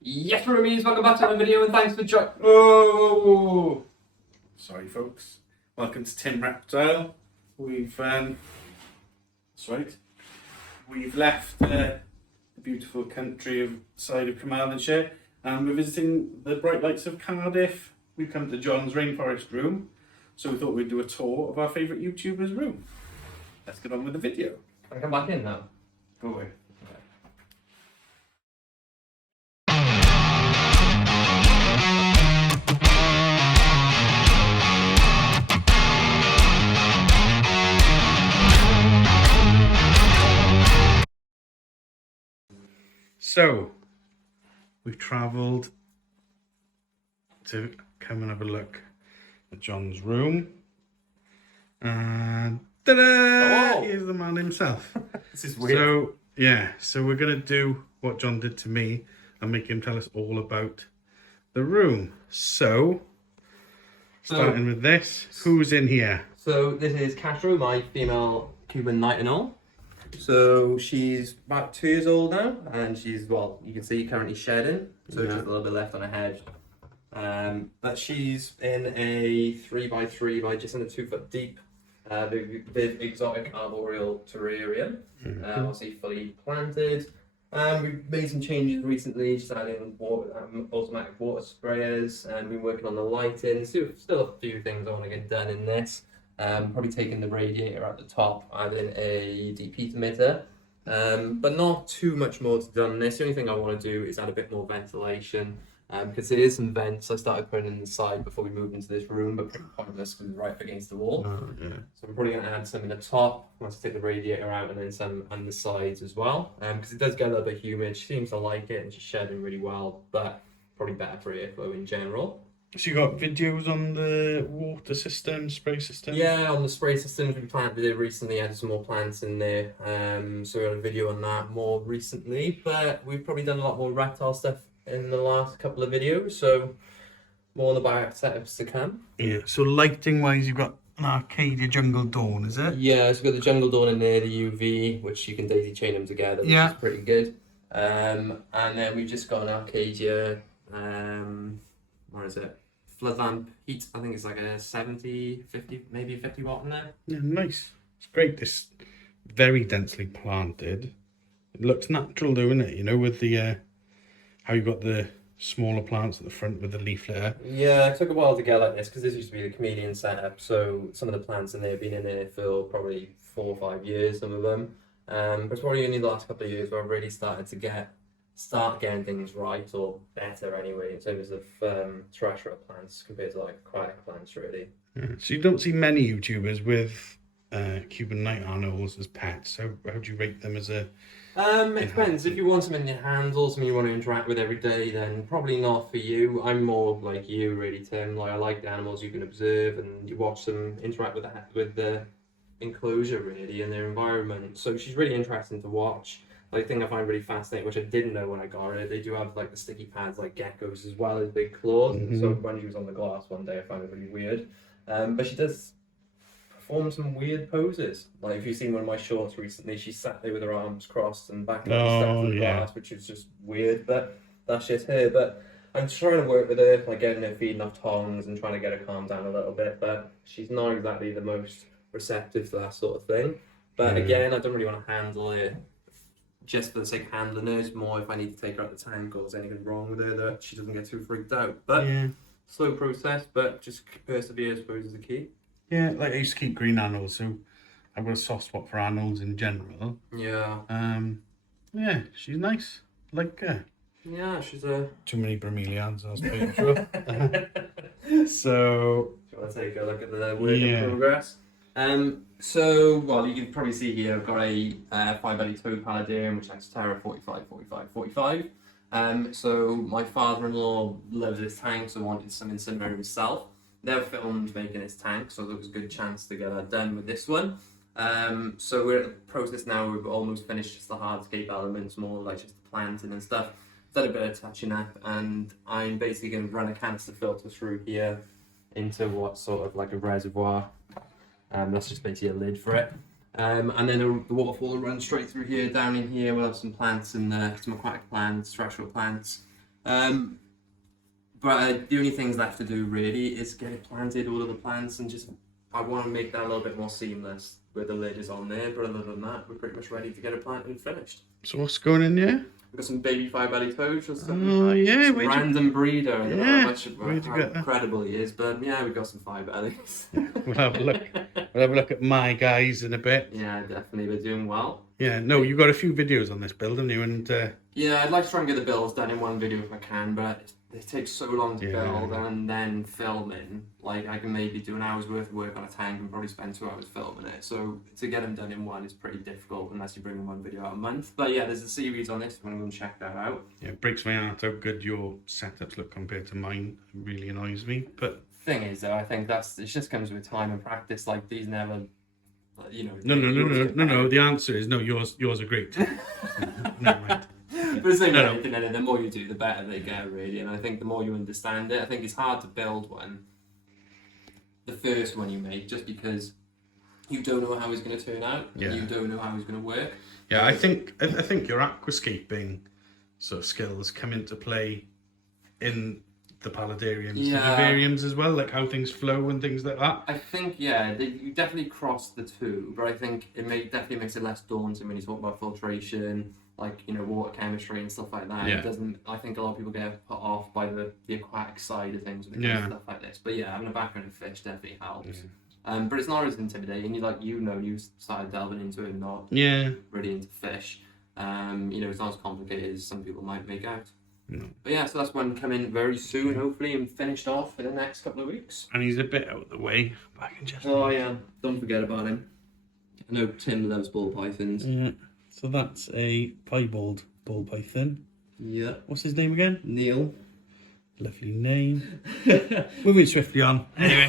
Yes, Roomies, welcome back to another video and thanks for joining. Oh, Sorry, folks. Welcome to Tim Reptile. That's right. We've left the beautiful country of side of Carmarthenshire and we're visiting the bright lights of Cardiff. We've come to John's Rainforest room, so we thought we'd do a tour of our favourite YouTuber's room. Let's get on with the video. Can I come back in now? Go away. So, we've travelled to come and have a look at John's room. And ta-da! Oh. Here's the man himself. This is weird. So, yeah, so we're going to do what John did to me and make him tell us all about the room. So, starting with this, who's in here? So this is Castro, my female Cuban anole. So she's about 2 years old now, and she's, well, you can see currently shedding, so just a little bit left on her head. But she's in a 3x3 by just under 2 foot deep, big exotic arboreal terrarium, obviously fully planted. We've made some changes recently, just adding automatic water sprayers, and been working on the lighting. Still a few things I want to get done in this. Probably taking the radiator at the top, adding a deep heat emitter, but not too much more to done this. The only thing I want to do is add a bit more ventilation, because there is some vents I started putting in the side before we moved into this room, but pretty pointless because it's right up against the wall. So I'm probably going to add some in the top once I take the radiator out, and then some on the sides as well, because it does get a little bit humid. She seems to like it and she's shedding really well, but probably better for airflow in general. So you got videos on the water system, spray system? Yeah, on the spray systems we planted it recently, added some more plants in there. So we had a video on that more recently, but we've probably done a lot more reptile stuff in the last couple of videos, so more on the bio setups to come. Yeah, so lighting wise you've got an Arcadia Jungle Dawn, is it? Yeah, so we've got the Jungle Dawn in there, the UV, which you can daisy chain them together, which is pretty good. And then we've just got an Arcadia, what is it? Flood lamp heat, I think it's like a 70, 50, maybe a 50 watt in there. Yeah, nice. It's great. This very densely planted. It looks natural though, isn't it? You know, with the how you got the smaller plants at the front with the leaf litter. Yeah, it took a while to get like this because this used to be the chameleon setup. So some of the plants in there have been in there for probably 4 or 5 years, some of them. But it's probably only the last couple of years where I've really started to start getting things right, or better anyway, in terms of terrestrial plants compared to like aquatic plants, really. Yeah. So you don't see many YouTubers with Cuban night anoles as pets. So how do you rate them as a? It depends. If you want them in your hands or something you want to interact with every day, then probably not for you. I'm more like you, really, Tim. Like, I like the animals you can observe and you watch them interact with the enclosure, really, and their environment. So she's really interesting to watch. The thing I find really fascinating, which I didn't know when I got her, they do have like the sticky pads like geckos as well as big claws. So when she was on the glass one day, I found it really weird. But she does perform some weird poses. Like if you've seen one of my shorts recently, she sat there with her arms crossed and back stuck to the glass, which is just weird. But that's just her. But I'm trying to work with her, like getting her feeding off tongs and trying to get her calmed down a little bit. But she's not exactly the most receptive to that sort of thing. But again, I don't really want to handle it just for the sake of handling her. It's more if I need to take her out the tank or there's anything wrong with her that she doesn't get too freaked out. But slow process, but just persevere, I suppose, is the key. Yeah, like I used to keep green anoles, so I've got a soft spot for anoles in general. Yeah. Yeah, she's nice. Like her. Yeah, she's a... Too many bromeliads, I was pretty sure. So... Do you want to take a look at the work in progress? So, well, you can probably see here I've got a 5-belly toad paludarium, which has Terra 45, 45, 45. So my father-in-law loves this tank, so wanted something similar himself. They're filmed making this tank, so there was a good chance to get that done with this one. So we're at the process now, we've almost finished just the hardscape elements, more like just the planting and stuff. Done a bit of touching up, and I'm basically going to run a canister filter through here into what's sort of like a reservoir. That's just basically a lid for it. And then the waterfall will run straight through here, down in here. We'll have some plants in there, some aquatic plants, terrestrial plants. But the only things left to do really is get it planted, all of the plants, and just I want to make that a little bit more seamless where the lid is on there. But other than that, we're pretty much ready to get it planted and finished. So what's going in there? We've got some baby fire-bellied toads, or some, Oh yeah, some random breeder. I don't know how incredible he is, but yeah, we've got some fire-bellies. We'll have a look. We'll have a look at my guys in a bit. Yeah, definitely, they're doing well. Yeah, no, you've got a few videos on this build, haven't you? And yeah, I'd like to try and get the builds done in one video if I can, but it takes so long to build and then filming. Like, I can maybe do an hour's worth of work on a tank and probably spend 2 hours filming it. So to get them done in one is pretty difficult unless you bring one video out a month. But yeah, there's a series on this if you want to go and check that out. Yeah, it breaks my heart how good your setups look compared to mine. It really annoys me. But thing is, though, I think it just comes with time and practice. Like, these never, you know. No. The answer is no. Yours are great. Never mind. But it's like anything, and the more you do, the better they get, really. And I think the more you understand it, I think it's hard to build one, the first one you make, just because you don't know how it's going to turn out, and you don't know how it's going to work. Yeah, I think your aquascaping sort of skills come into play in the paludariums, the vivariums as well, like how things flow and things like that. I think, you definitely cross the two, but I think it definitely makes it less daunting when you talk about filtration, like, you know, water chemistry and stuff like that. It doesn't. I think a lot of people get put off by the aquatic side of things when it comes to stuff like this. But yeah, having a background in fish definitely helps. But it's not as intimidating. You started delving into it and not really into fish. It's not as complicated as some people might make out. No. But yeah, so that's one coming very soon, hopefully, and finished off in the next couple of weeks. And he's a bit out of the way. Back in just. Oh yeah, don't forget about him. I know Tim loves ball pythons. Yeah. So that's a piebald ball python. Yeah. What's his name again? Neil. Lovely name. Moving swiftly on. Anyway.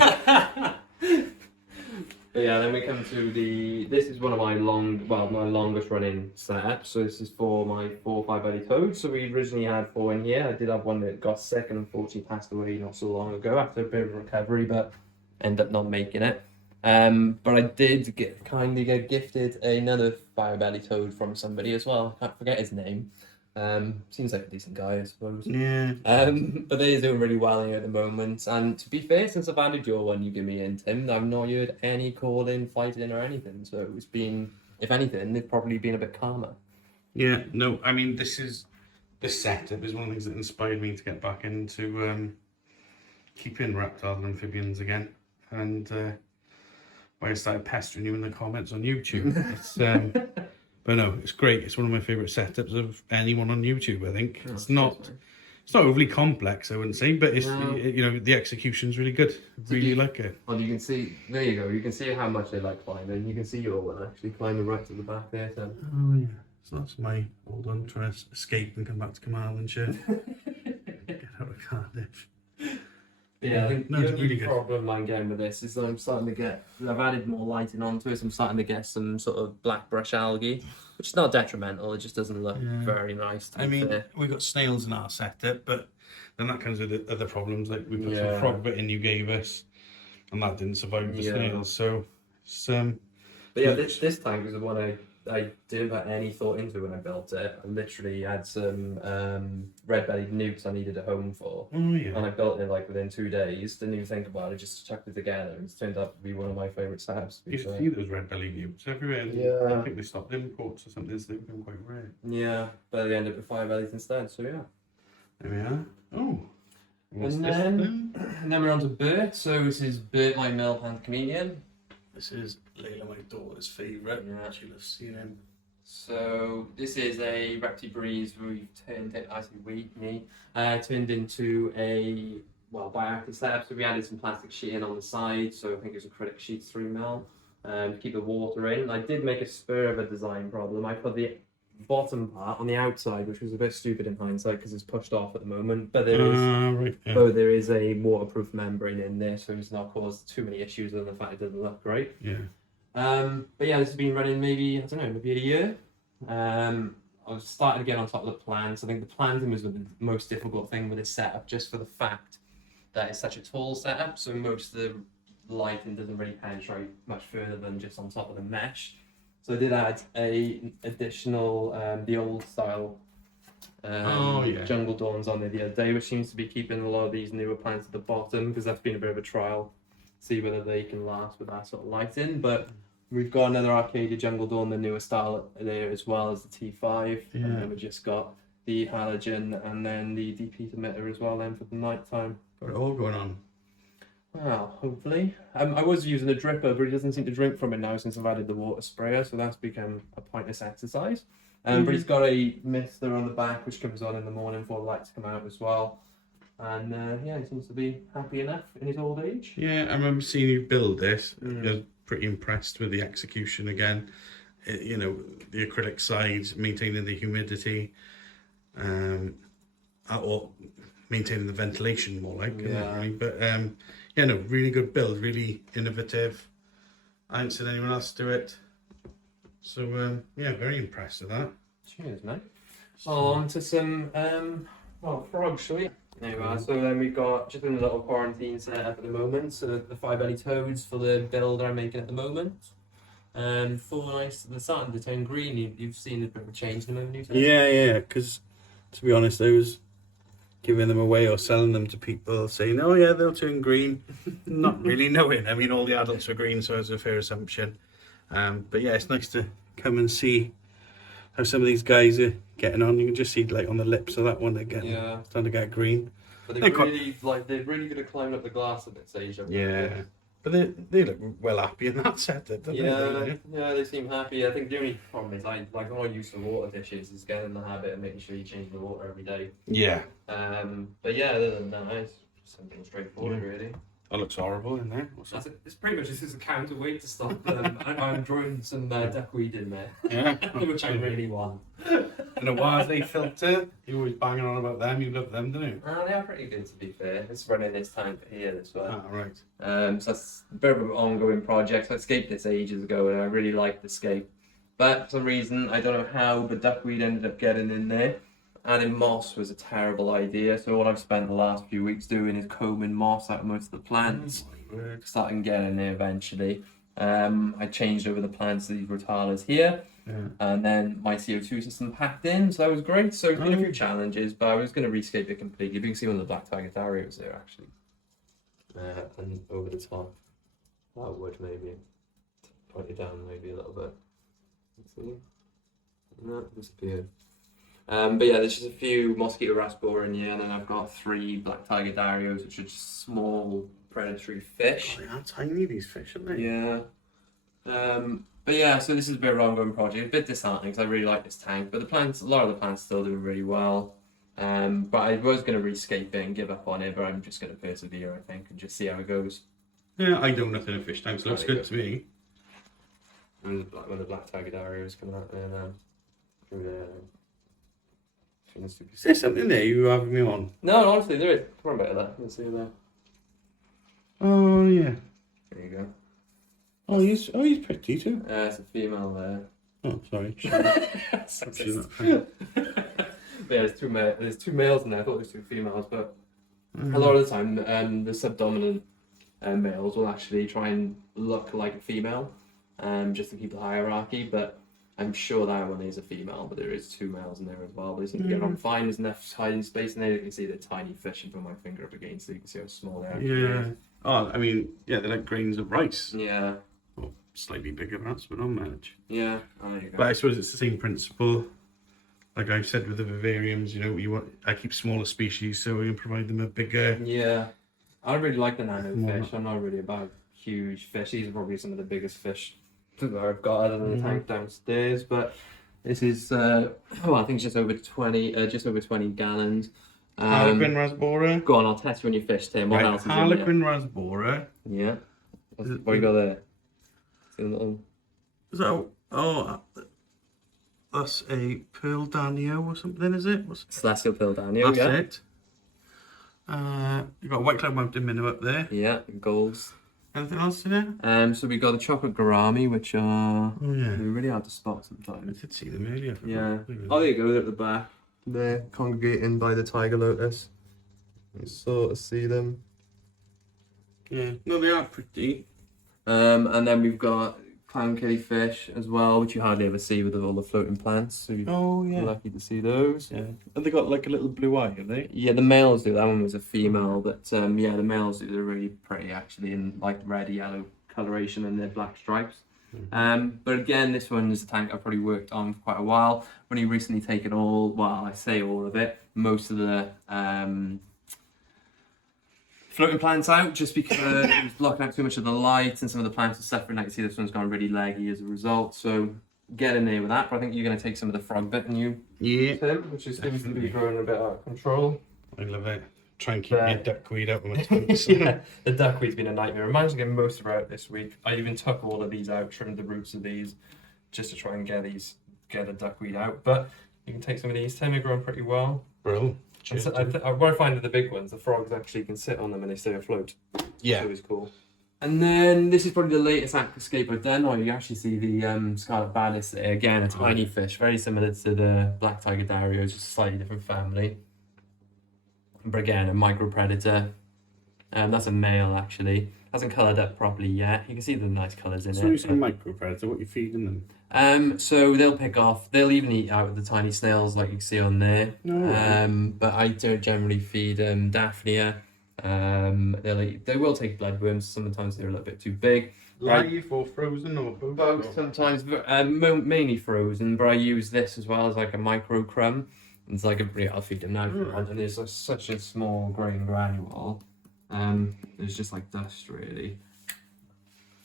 But yeah, then we come to this is one of my longest running setups. So this is for my 4 5-bellied toads. So we originally had 4 in here. I did have one that got sick and unfortunately passed away not so long ago after a bit of recovery, but ended up not making it. But I did kindly get gifted another fire-bellied toad from somebody as well. I can't forget his name. Seems like a decent guy, I suppose. Yeah. But they're doing really well here at the moment. And to be fair, since I've added your one you give me in, Tim, I've not heard any calling, fighting or anything. So it's been, if anything, they've probably been a bit calmer. Yeah, no, I mean, this setup is one of the things that inspired me to get back into keeping reptiles and amphibians again. And why I started pestering you in the comments on YouTube. It's, but no, it's great. It's one of my favourite setups of anyone on YouTube, I think. Oh, it's not overly complex, I wouldn't say, but it's the execution's really good. Really like it. Well, you can see, there you go, you can see how much they like climbing. You can see your one actually climbing right to the back there. So. Oh yeah, so that's my old one trying to escape and come back to Carmarthenshire. Get out of Cardiff. Yeah, I think the only really good problem I'm getting with this is that I've added more lighting onto it. I'm starting to get some sort of black brush algae, which is not detrimental, it just doesn't look very nice. I mean, we've got snails in our setup, but then that comes with other problems, like we put some frog bitten you gave us, and that didn't survive the snails, so it's, But yeah, this tank was the one I didn't put any thought into when I built it. I literally had some red-bellied newts I needed a home for. Oh yeah. And I built it like within 2 days. Didn't even think about it, just chucked it together. And it's turned out to be one of my favourite setups. You see those red-bellied newts everywhere. Yeah. I think they stopped imports or something, so they've become quite rare. Yeah, but they ended up with fire-bellies instead, so yeah. There we are. Oh. And then we're on to Bert. So this is Bert, my male-hand chameleon. This is Layla, my daughter's favourite. Yeah. She'll have seen him. So this is a reptile breeze we've turned it, turned into a bioactive setup. So we added some plastic sheeting on the side. So I think it was acrylic sheets 3mm to keep the water in. I did make a spur of a design problem. I put the bottom part on the outside, which was a bit stupid in hindsight because it's pushed off at the moment. But there is a waterproof membrane in there, so it's not caused too many issues other than the fact it doesn't look great. Yeah. But yeah, this has been running maybe a year. I've started to get on top of the plants. I think the planting was the most difficult thing with this setup, just for the fact that it's such a tall setup, so most of the lighting doesn't really penetrate much further than just on top of the mesh. So I did add a additional, the old style jungle dawns on there the other day, which seems to be keeping a lot of these newer plants at the bottom, because that's been a bit of a trial, see whether they can last with that sort of lighting. But we've got another Arcadia jungle dawn, the newer style there, as well as the T5, and then we've just got the halogen and then the deep heat emitter as well then for the night time. Got it all going on. Well, hopefully. I was using a dripper, but he doesn't seem to drink from it now since I've added the water sprayer, so that's become a pointless exercise. But he's got a mister on the back which comes on in the morning for the lights to come out as well. And he seems to be happy enough in his old age. Yeah, I remember seeing you build this. I was pretty impressed with the execution again. You know, the acrylic sides, maintaining the humidity, or maintaining the ventilation more like, isn't it, really? But really good build, really innovative. I haven't seen anyone else do it. So very impressed with that. Cheers, mate. On to some frogs, shall we? There we are. So then we've got just in a little quarantine set up at the moment. So the five-belly toads for the build I'm making at the moment. Four nice. They're starting to turn green. You've seen a bit of a change in them, haven't you? Yeah. Because to be honest, I was giving them away or selling them to people, saying, "Oh yeah, they'll turn green," not really knowing. I mean, all the adults were green, so it's a fair assumption. But yeah, it's nice to come and see how some of these guys are getting on. You can just see like on the lips of that one they're getting starting to get green. But they're really good at climbing up the glass at this age. Yeah. But they look well happy in that setup, don't they? Yeah, they seem happy. I think the only problem is all I use for water dishes is getting in the habit of making sure you change the water every day. Yeah. But yeah, other than that, it's something straightforward really. That looks horrible in there. It's pretty much just as a counterweight to stop I'm throwing some duckweed in there. Yeah. Which I really want. And the Warsley filter, you always banging on about them, you love them, don't you? They are pretty good to be fair. It's running this time for here this one. Ah, right. So that's a bit of an ongoing project. I escaped this ages ago and I really liked the escape. But for some reason, I don't know how, but duckweed ended up getting in there. Adding moss was a terrible idea, so what I've spent the last few weeks doing is combing moss out of most of the plants, starting getting there eventually. I changed over the plants to these rotalas here, and then my CO2 system packed in, so that was great. So it's been a few challenges, but I was going to rescape it completely. You can see one of the black tiger darios there actually, and over the top. That would maybe point it down maybe a little bit. Let's see. No, it disappeared. But yeah, there's just a few mosquito rasbora in here, and then I've got 3 black tiger darios, which are just small predatory fish. Oh, they are tiny, these fish, aren't they? Yeah. But yeah, so this is a bit of an ongoing project. A bit disheartening because I really like this tank, but a lot of the plants still doing really well. But I was going to rescape it and give up on it, but I'm just going to persevere, I think, and just see how it goes. Yeah, I don't know nothing of fish tanks, so looks good to me. And when the black tiger darios coming out there through there. Is there something there you having me on? No, honestly, there is. Come on, better that. Let's see there. Oh yeah. There you go. Oh, he's pretty too. It's a female there. Oh, sorry. There's two males in there. I thought there's 2 females, but a lot of the time, the subdominant males will actually try and look like a female, just to keep the hierarchy. But I'm sure that one is a female, but there is 2 males in there as well. But they seem to get on fine. There's enough hiding space in there. You can see the tiny fish and put my finger up against, so you can see how small they are. Yeah. Oh, I mean, yeah, they're like grains of rice. Yeah. Well, slightly bigger, perhaps, but not much. Yeah. Oh, there you go. But I suppose it's the same principle. Like I've said with the vivariums, I keep smaller species so we can provide them a bigger. Yeah. I really like the nano fish. I'm not really about huge fish. These are probably some of the biggest fish that I've got other than the tank downstairs, but this is I think it's just over 20 gallons. Harlequin rasbora. Go on, I'll test you on your fish, Tim. What else is Harlequin rasbora. Yeah. What you got there? Is that that's a pearl danio or something, is it? Celestial pearl danio. That's it. You've got a white cloud mountain minnow up there. Yeah, golds. Anything else in there? So we got the chocolate gourami, which are they're really hard to spot sometimes. I did see them earlier. Yeah. Oh, there you go. They're at the back. They're congregating by the tiger lotus. You sort of see them. Yeah. No, they are pretty. And then we've got clown killifish as well, which you hardly ever see with all the floating plants. So you're lucky to see those. Yeah. Have they got like a little blue eye, have they? Yeah, the males do. That one was a female, but yeah, the males do. They're really pretty actually, in like red, yellow coloration and their black stripes. But again, this one is a tank I've probably worked on for quite a while. Only recently taken all of it, most of the floating plants out, just because it was blocking out too much of the light and some of the plants are suffering. Like you see, this one's gone really leggy as a result. So get in there with that. But I think you're going to take some of the frog bit and you, Tim, which seems to be growing a bit out of control. I love it. Try and keep your duckweed out of my tanks. Yeah, the duckweed's been a nightmare. I managed to get most of it out this week. I even took all of these out, trimmed the roots of these, just to try and get the duckweed out. But you can take some of these. Tim, they're growing pretty well. Bro. What I find with the big ones, the frogs actually can sit on them and they stay afloat. Yeah. So it's cool. And then this is probably the latest aquascape I've done. You actually see the scarlet baddest there. Again, a tiny fish, very similar to the black tiger dario, just a slightly different family. But again, a micro predator. That's a male actually. Hasn't coloured up properly yet. You can see the nice colours in it. So you say micro predator, what are you feeding them? So they'll pick off. They'll even eat out the tiny snails like you can see on there. But I don't generally feed Daphnia. They will take bloodworms. Sometimes they're a little bit too big. Live or frozen or both? Sometimes, mainly frozen. But I use this as well as like a micro crumb. It's like I'll feed them now if you want. And there's like such a small grain granule. It's just like dust really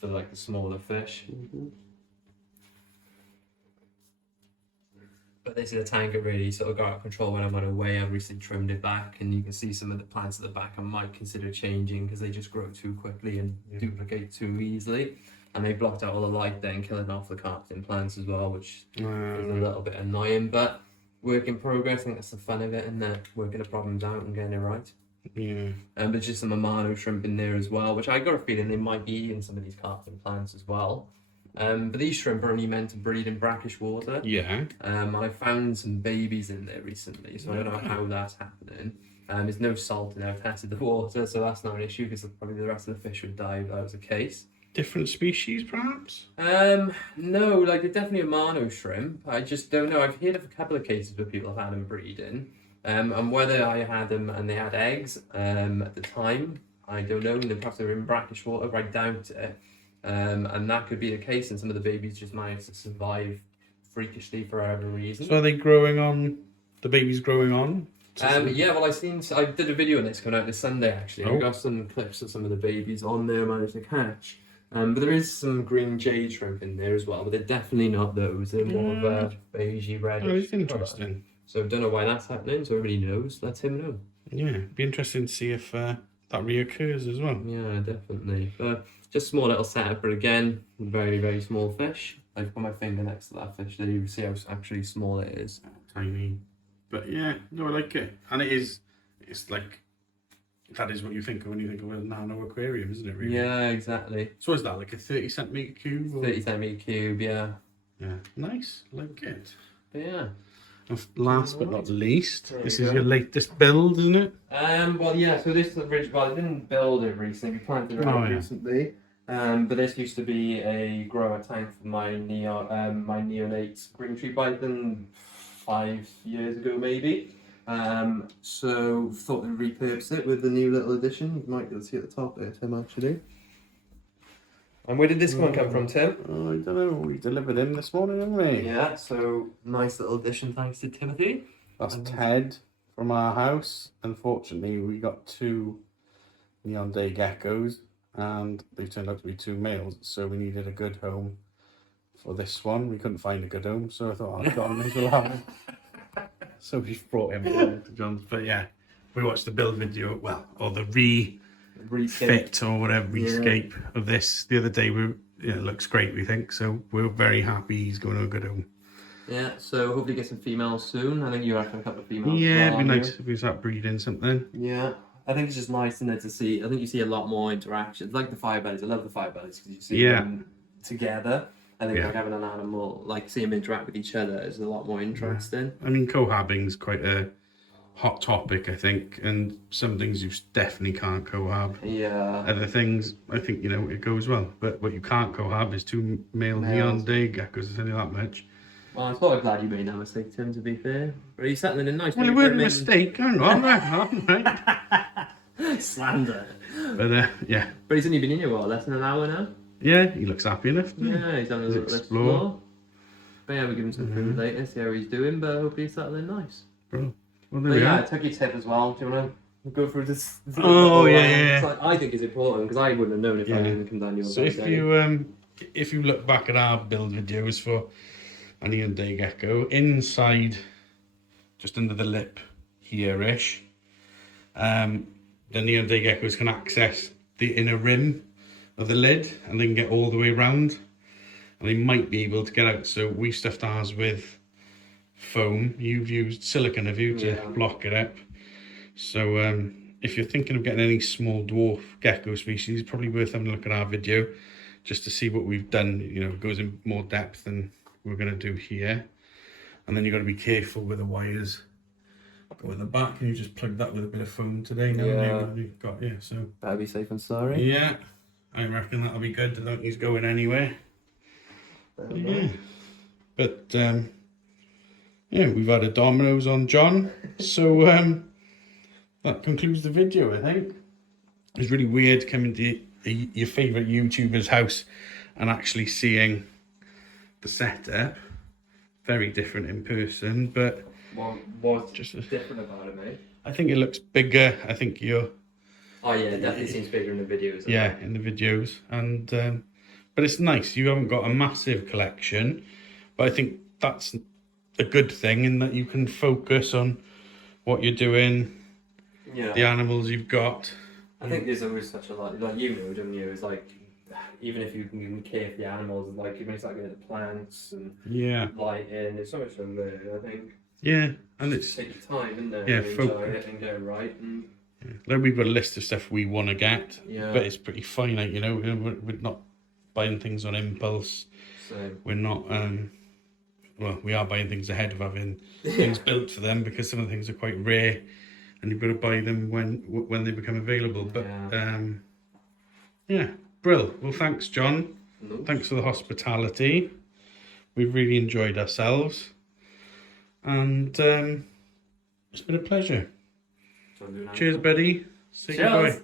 for like the smaller fish. But this is a tank that really sort of got out of control when I went away. I've recently trimmed it back, and you can see some of the plants at the back I might consider changing because they just grow too quickly and duplicate too easily. And they blocked out all the light then, killing off the carpeting plants as well, which is a little bit annoying. But work in progress. I think that's the fun of it, and working the problems out and getting it right. Yeah. But just some amano shrimp in there as well, which I got a feeling they might be eating some of these carpeting plants as well. But these shrimp are only meant to breed in brackish water. Yeah. I found some babies in there recently, so I don't know how that's happening. There's no salt in there. I've tested the water, so that's not an issue because probably the rest of the fish would die if that was the case. Different species, perhaps? No, like they're definitely a mono shrimp. I just don't know. I've heard of a couple of cases where people have had them breeding. And whether I had them and they had eggs at the time, I don't know. And perhaps they were in brackish water, but I doubt it. And that could be the case, and some of the babies just managed to survive freakishly for whatever reason. So are they growing on? The baby's growing on? Yeah, well, I did a video on this coming out this Sunday actually. I got some clips of some of the babies on there I managed to catch. But there is some green jade shrimp in there as well, but they're definitely not those. They're more of a beigey reddish. Oh, it's interesting. So don't know why that's happening. So everybody knows. Let him know. Yeah, be interesting to see if that reoccurs as well. Yeah, definitely. Just small little setup, but again, very, very small fish. I put my finger next to that fish there. You can see how actually small it is. Tiny. But yeah, no, I like it. And it's like, that is what you think of when you think of a Nano aquarium, isn't it, really? Yeah, exactly. So is that like a 30 centimetre cube? Or? 30 centimetre cube, yeah. Yeah, nice. Like it. But yeah. And last but not least, this is your latest build, isn't it? Well, yeah, so this is the bridge. Well, I didn't build it recently. We planted it recently. But this used to be a grower tank for my neonate green tree python 5 years ago, maybe. So thought to repurpose it with the new little addition. You might be able to see at the top there, Tim, actually. And where did this one come from, Tim? Oh, I don't know. We delivered in this morning, didn't we? Yeah, so nice little addition, thanks to Timothy. That's Ted from our house. Unfortunately, we got 2 neon day geckos, and they turned out to be 2 males, so we needed a good home for this one. We couldn't find a good home, so I thought, John may as well have him. So we brought him to John's. But yeah, we watched the build video, or the refit or whatever, rescape of this the other day. It looks great, we think. So we're very happy he's going to a good home. Yeah, so hopefully get some females soon. I think you reckon a couple of females. Yeah, it'd be nice if we start breeding something. Yeah, I think it's just nice in there to see. I think you see a lot more interactions, like the firebellies. I love the firebellies because you see them together. I think like having an animal, like see them interact with each other, is a lot more interesting. I mean, cohabbing's quite a hot topic, I think, and some things you definitely can't cohab. Yeah. Other things, I think, you know, it goes well. But what you can't cohab is two male neon day geckos. It's only that much. Well, I'm sort of glad you made that mistake, Tim, to be fair. But he's settling in nice. Well, it wasn't a mistake. Hang on, right? Slander. But, yeah. But he's only been in here, what, less than an hour now? Yeah, he looks happy enough. Yeah, he's having a little explore. But yeah, we'll give him some food later, see how he's doing, but hopefully he's settling nice. Bro. Well, But yeah, I took your tip as well. Do you want to go through this? Oh, yeah. Like, I think it's important because I wouldn't have known if I didn't come down your So if you look back at our build videos for a neon day gecko, inside, just under the lip here-ish, the neon day geckos can access the inner rim of the lid and they can get all the way around and they might be able to get out. So we stuffed ours with foam. You've used silicone, have you, to block it up? So if you're thinking of getting any small dwarf gecko species, it's probably worth having a look at our video just to see what we've done. You know, it goes in more depth than we're going to do here. And then you've got to be careful with the wires. Go in the back, and you just plug that with a bit of foam today. Now you've got, so better be safe than sorry. Yeah, I reckon that'll be good. I don't think he's going anywhere. Yeah. But yeah, we've had a Domino's on John, so that concludes the video, I think. It's really weird coming to your favourite YouTuber's house and actually seeing the setup. Very different in person, but What's just different about it, mate? I think it looks bigger. I think you're... Oh yeah, it definitely seems bigger in the videos. Yeah, in the videos. And but it's nice. You haven't got a massive collection, but I think that's a good thing in that you can focus on what you're doing, the animals you've got. I think there's always such a lot, like you know, don't you? It's like, even if you can care for the animals, like even it's like the plants and lighting, there's so much to learn, I think. Yeah, and it's take your time, isn't it? Yeah, enjoy it and get it right. And like we've got a list of stuff we want to get, but it's pretty finite, you know. We're not buying things on impulse. We're not. Well, we are buying things ahead of having things built for them because some of the things are quite rare, and you've got to buy them when they become available. But yeah, brill. Well, thanks, John. Thanks for the hospitality. We've really enjoyed ourselves, and it's been a pleasure. Cheers, buddy. Say goodbye.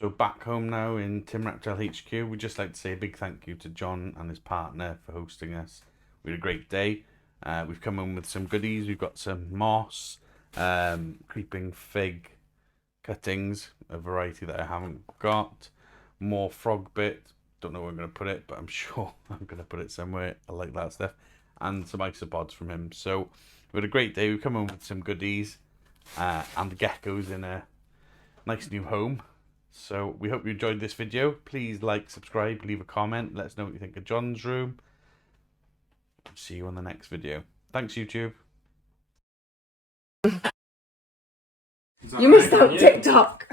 So back home now in Tim Reptile HQ, we'd just like to say a big thank you to John and his partner for hosting us. We had a great day. We've come in with some goodies. We've got some moss, creeping fig cuttings, a variety that I haven't got. More frog bit. Don't know where I'm going to put it, but I'm sure I'm going to put it somewhere. I like that stuff. And some isopods from him. So we had a great day. We've come in with some goodies and the geckos in a nice new home. So we hope you enjoyed this video. Please like, subscribe, leave a comment. Let us know what you think of John's room. See you on the next video. Thanks, YouTube. You missed out TikTok.